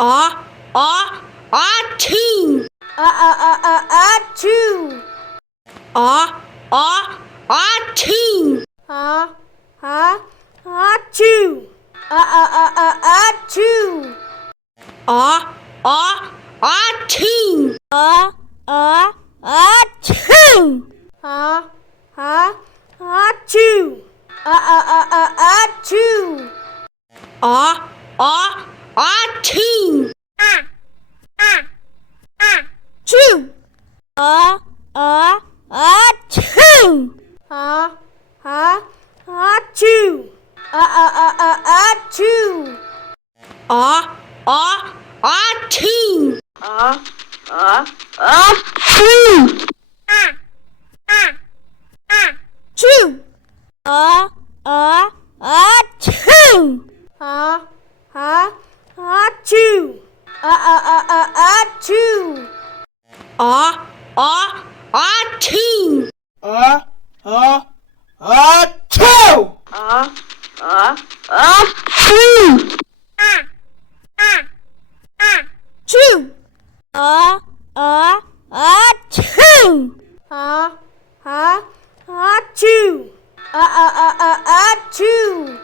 Achoo! Achoo! Achoo! Achoo! Achoo! Achoo! Achoo! Achoo! Achoo! Achoo! Choo! Achoo! Achoo! Achoo! Achoo! Choo! Achoo! Achoo! Achoo! Achoo! Achoo! Choo! Achoo! Achoo! Achoo! Achoo!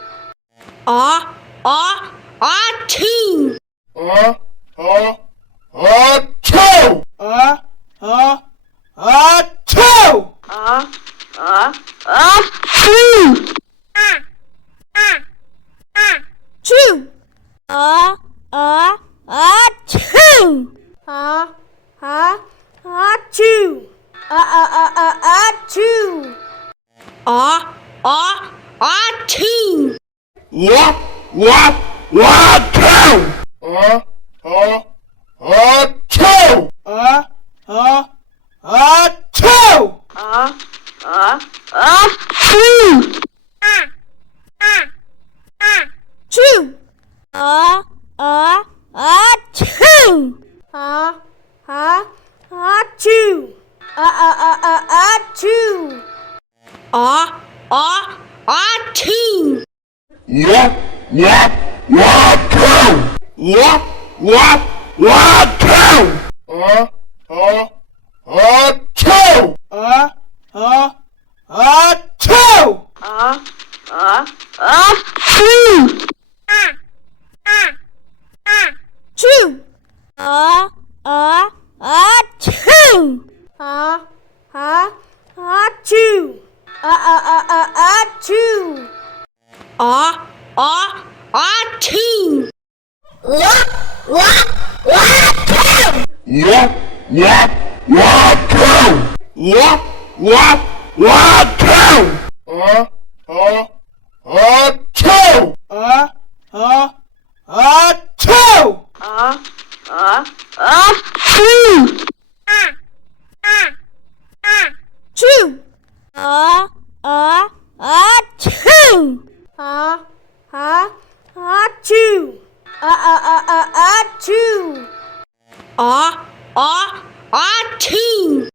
Achoo! Achoo! Choo! Achoo! Achoo! Achoo! Achoo! Achoo! Achoo! Choo! Achoo! Achoo! Achoo! Achoo! Choo! Achoo! Achoo! Achoo! Achoo! Choo! Achoo! Achoo! Achoo! Achoo!